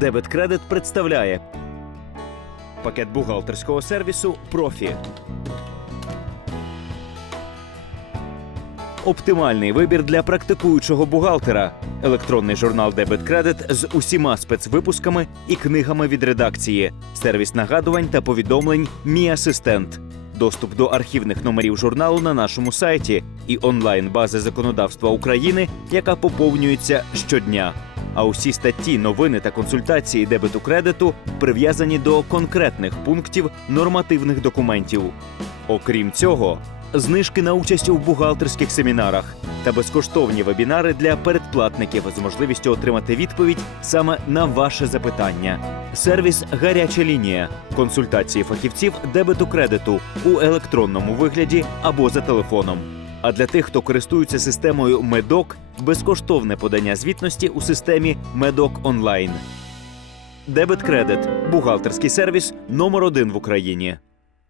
Дебет Кредит представляє пакет бухгалтерського сервісу Профі. Оптимальний вибір для практикуючого бухгалтера. Електронний журнал Дебет Кредит з усіма спецвипусками і книгами від редакції, сервіс нагадувань та повідомлень Мій асистент. Доступ до архівних номерів журналу на нашому сайті і онлайн бази законодавства України, яка поповнюється щодня. А усі статті, новини та консультації дебету кредиту прив'язані до конкретних пунктів нормативних документів. Окрім цього, знижки на участь у бухгалтерських семінарах та безкоштовні вебінари для передплатників з можливістю отримати відповідь саме на ваше запитання. Сервіс Гаряча лінія, консультації фахівців дебету кредиту у електронному вигляді або за телефоном. А для тих, хто користується системою Медок, безкоштовне подання звітності у системі Медок онлайн. Дебет Кредит бухгалтерський сервіс номер один в Україні.